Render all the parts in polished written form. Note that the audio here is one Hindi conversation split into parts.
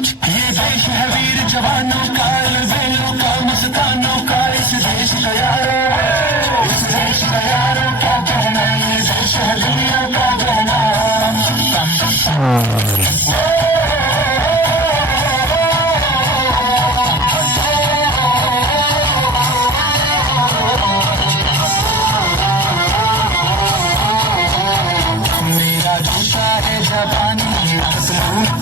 ये देश है वीर जवानों का, लड़ेलों का, मस्तानों का, इस देश का यारो है, इस देश का यारो क्या कहना, ये देश है दुनिया का कहना। मेरा जूता है जापानी,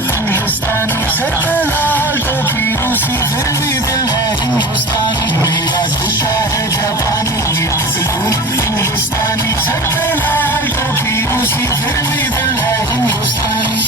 हिंदुस्तानी, सर पे लाल टोपी रूसी, फिर भी दिल है हिंदुस्तानी। मेरा जूता है जापानी, हिंदुस्तानी, सर पे लाल टोपी रूसी, फिर भी दिल है हिंदुस्तानी।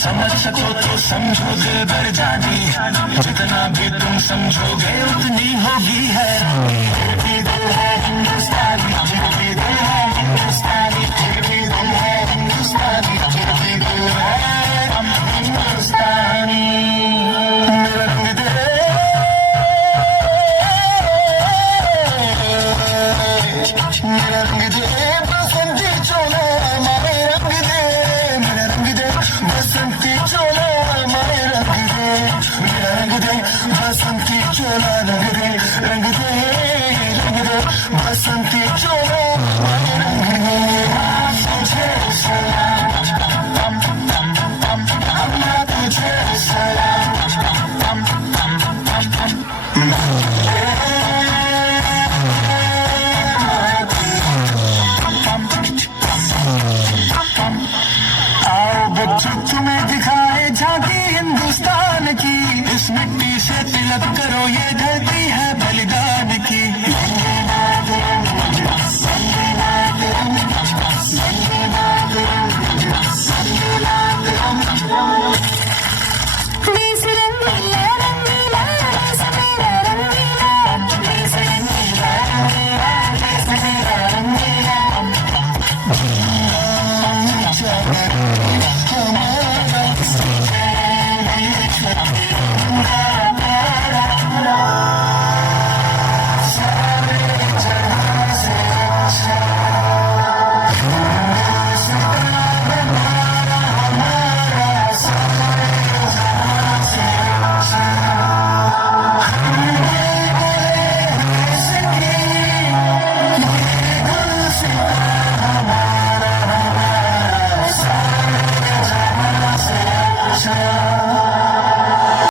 समझ सको तो समझो दिलबर जानी, जितना भी तुम समझोगे उतनी होगी है। फिर भी दिल है हिंदुस्तानी, फिर भी दिल है हिंदुस्तानी, फिर भी दिल है हिंदुस्तानी, फिर भी दिल है हिंदुस्तानी। मेरा रंग दे, मेरा रंग दे बसंती चोला, मारे रंग दे, मेरा रंग दे बसंती चोला, मारे रंग दे, मेरा रंग दे बसंती चोला, रंग दे, रंग दे, रंग दे बसंती चोला।